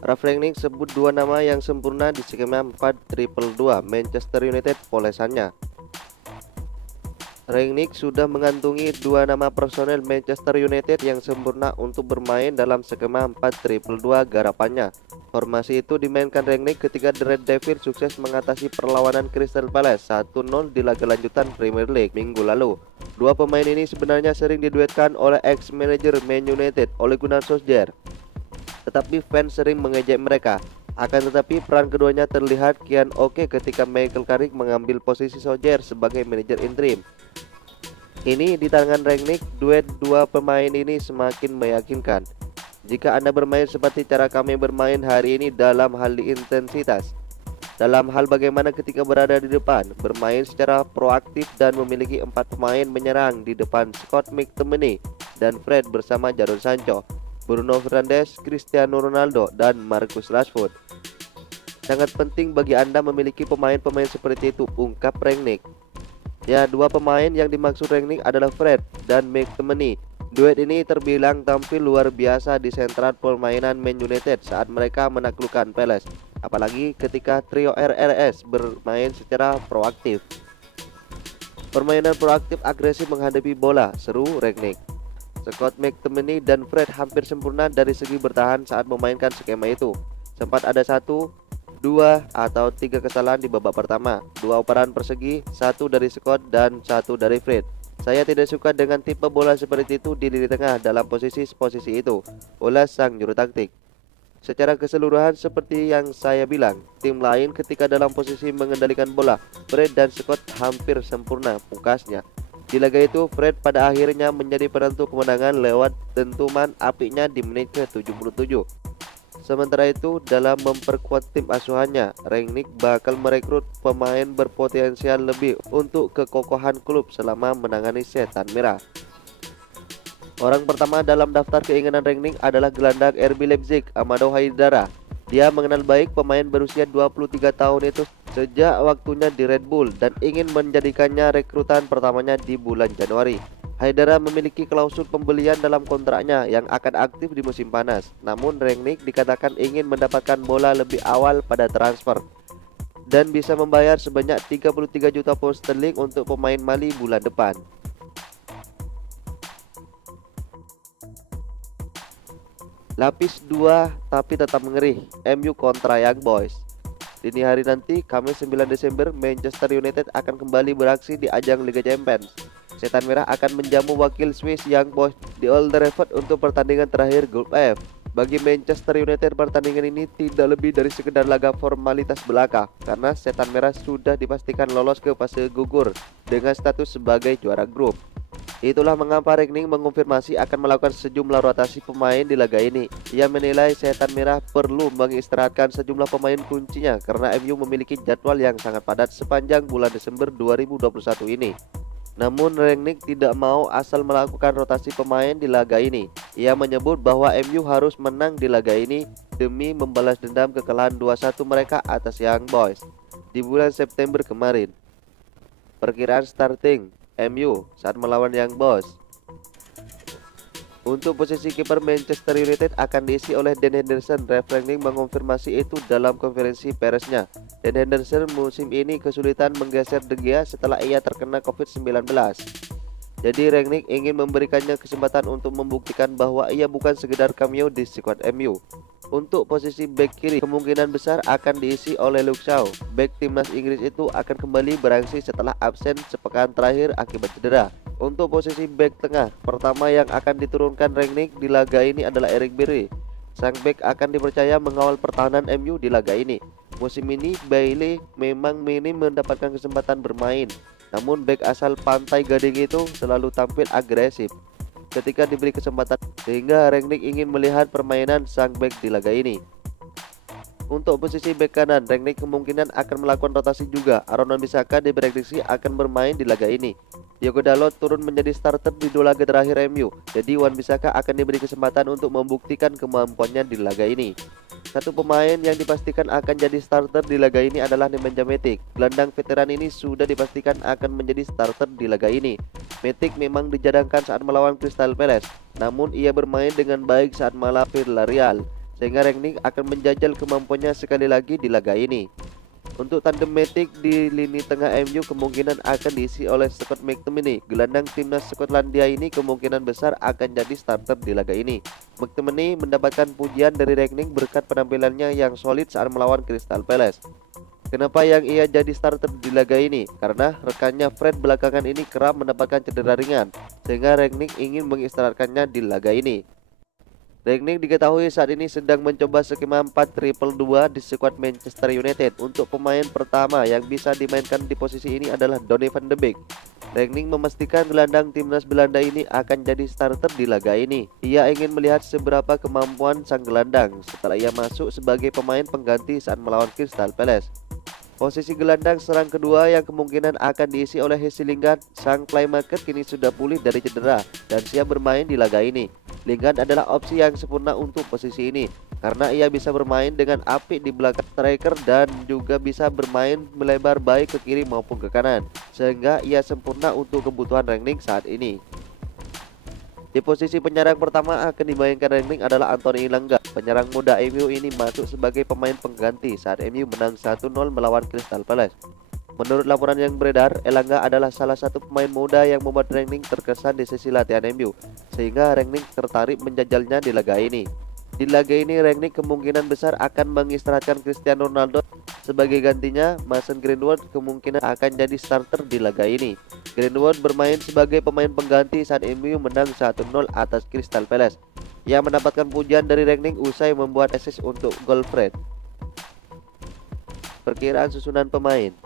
Ralf Rangnick sebut dua nama yang sempurna di skema 4-2-2 Manchester United polesannya. Rangnick sudah mengantungi dua nama personel Manchester United yang sempurna untuk bermain dalam skema 4-2-2 garapannya. Formasi itu dimainkan Rangnick ketika The Red Devils sukses mengatasi perlawanan Crystal Palace 1-0 di laga lanjutan Premier League minggu lalu. Dua pemain ini sebenarnya sering diduetkan oleh ex-manajer Man United Ole Gunnar Solskjaer, tetapi fans sering mengejek mereka. Akan tetapi peran keduanya terlihat kian oke ketika Michael Carrick mengambil posisi Solskjaer sebagai manajer interim. Ini di tangan Rangnick, duet dua pemain ini semakin meyakinkan. Jika Anda bermain seperti cara kami bermain hari ini dalam hal intensitas, dalam hal bagaimana ketika berada di depan, bermain secara proaktif dan memiliki 4 pemain menyerang di depan Scott McTominay dan Fred bersama Jadon Sancho, Bruno Fernandes, Cristiano Ronaldo, dan Marcus Rashford. Sangat penting bagi Anda memiliki pemain-pemain seperti itu, ungkap Rangnick. Ya, dua pemain yang dimaksud Rangnick adalah Fred dan McTominay. Duet ini terbilang tampil luar biasa di sentral permainan Man United saat mereka menaklukkan Palace, apalagi ketika trio RRS bermain secara proaktif. Permainan proaktif agresif menghadapi bola, seru Rangnick. Scott McTominay dan Fred hampir sempurna dari segi bertahan saat memainkan skema itu. Sempat ada 1, 2, atau 3 kesalahan di babak pertama, 2 operan persegi, 1 dari Scott dan 1 dari Fred. Saya tidak suka dengan tipe bola seperti itu di lini tengah dalam posisi itu, ulas sang juru taktik. Secara keseluruhan seperti yang saya bilang, tim lain ketika dalam posisi mengendalikan bola, Fred dan Scott hampir sempurna, pungkasnya. Di laga itu, Fred pada akhirnya menjadi penentu kemenangan lewat dentuman apiknya di menit ke-77. Sementara itu, dalam memperkuat tim asuhannya, Rangnick bakal merekrut pemain berpotensial lebih untuk kekokohan klub selama menangani setan merah. Orang pertama dalam daftar keinginan Rangnick adalah gelandang RB Leipzig, Amado Haidara. Dia mengenal baik pemain berusia 23 tahun itu sejak waktunya di Red Bull dan ingin menjadikannya rekrutan pertamanya di bulan Januari. Haidara memiliki klausul pembelian dalam kontraknya yang akan aktif di musim panas. Namun Rangnick dikatakan ingin mendapatkan bola lebih awal pada transfer dan bisa membayar sebanyak 33 juta pound sterling untuk pemain Mali bulan depan. Lapis 2 tapi tetap mengeri, MU kontra Young Boys. Dini hari nanti, Kamis 9 Desember, Manchester United akan kembali beraksi di ajang Liga Champions. Setan Merah akan menjamu wakil Swiss Young Boys di Old Trafford untuk pertandingan terakhir Grup F. Bagi Manchester United, pertandingan ini tidak lebih dari sekedar laga formalitas belaka, karena Setan Merah sudah dipastikan lolos ke fase gugur dengan status sebagai juara grup. Itulah mengapa Rangnick mengonfirmasi akan melakukan sejumlah rotasi pemain di laga ini. Ia menilai Setan Merah perlu mengistirahatkan sejumlah pemain kuncinya karena MU memiliki jadwal yang sangat padat sepanjang bulan Desember 2021 ini. Namun Rangnick tidak mau asal melakukan rotasi pemain di laga ini. Ia menyebut bahwa MU harus menang di laga ini demi membalas dendam kekalahan 2-1 mereka atas Young Boys di bulan September kemarin. Perkiraan starting MU saat melawan Young Boys. Untuk posisi kiper Manchester United akan diisi oleh Dan Henderson. Ralf Rangnick mengonfirmasi itu dalam konferensi persnya. Dan Henderson musim ini kesulitan menggeser De Gea setelah ia terkena COVID-19. Jadi Rangnick ingin memberikannya kesempatan untuk membuktikan bahwa ia bukan sekedar cameo di skuad MU. Untuk posisi bek kiri kemungkinan besar akan diisi oleh Luke Shaw. Bek timnas Inggris itu akan kembali beraksi setelah absen sepekan terakhir akibat cedera. Untuk posisi bek tengah pertama yang akan diturunkan Rangnick di laga ini adalah Eric Bailly. Sang bek akan dipercaya mengawal pertahanan MU di laga ini. Musim ini Bailey memang minim mendapatkan kesempatan bermain. Namun bek asal Pantai Gading itu selalu tampil agresif ketika diberi kesempatan, sehingga Rangnick ingin melihat permainan sang bek di laga ini. Untuk posisi bek kanan, Rangnick kemungkinan akan melakukan rotasi juga. Aaron Wan-Bissaka diprediksi akan bermain di laga ini. Diogo Dalot turun menjadi starter di 2 laga terakhir MU. Jadi Wan-Bissaka akan diberi kesempatan untuk membuktikan kemampuannya di laga ini. Satu pemain yang dipastikan akan jadi starter di laga ini adalah Nemanja Matic. Gelandang veteran ini sudah dipastikan akan menjadi starter di laga ini. Matic memang dijadangkan saat melawan Crystal Palace, namun ia bermain dengan baik saat melawan Villarreal. sehingga Rangnick akan menjajal kemampuannya sekali lagi di laga ini. Untuk tandem Matic di lini tengah MU kemungkinan akan diisi oleh Scott McTominay. Gelandang timnas Skotlandia ini kemungkinan besar akan jadi starter di laga ini. McTominay mendapatkan pujian dari Rangnick berkat penampilannya yang solid saat melawan Crystal Palace. Kenapa yang ia jadi starter di laga ini? Karena rekannya Fred belakangan ini kerap mendapatkan cedera ringan, sehingga Rangnick ingin mengistirahatkannya di laga ini. Rangnick diketahui saat ini sedang mencoba skema 4-2-2 di skuad Manchester United. Untuk pemain pertama yang bisa dimainkan di posisi ini adalah Donny van de Beek. Rangnick memastikan gelandang timnas Belanda ini akan jadi starter di laga ini. Ia ingin melihat seberapa kemampuan sang gelandang setelah ia masuk sebagai pemain pengganti saat melawan Crystal Palace. Posisi gelandang serang kedua yang kemungkinan akan diisi oleh Jesse Lingard. Sang playmaker kini sudah pulih dari cedera dan siap bermain di laga ini. Lingard adalah opsi yang sempurna untuk posisi ini karena ia bisa bermain dengan apik di belakang striker dan juga bisa bermain melebar baik ke kiri maupun ke kanan, sehingga ia sempurna untuk kebutuhan Rangnick saat ini. Di posisi penyerang pertama akan dimainkan Rangnick adalah Anthony Elanga. Penyerang muda MU ini masuk sebagai pemain pengganti saat MU menang 1-0 melawan Crystal Palace. Menurut laporan yang beredar, Elanga adalah salah satu pemain muda yang membuat Rangnick terkesan di sesi latihan MU, sehingga Rangnick tertarik menjajalnya di laga ini. Di laga ini Rangnick kemungkinan besar akan mengistirahatkan Cristiano Ronaldo. Sebagai gantinya, Mason Greenwood kemungkinan akan jadi starter di laga ini. Greenwood bermain sebagai pemain pengganti saat MU menang 1-0 atas Crystal Palace. Ia mendapatkan pujian dari Rangnick usai membuat assist untuk gol Fred. Perkiraan susunan pemain.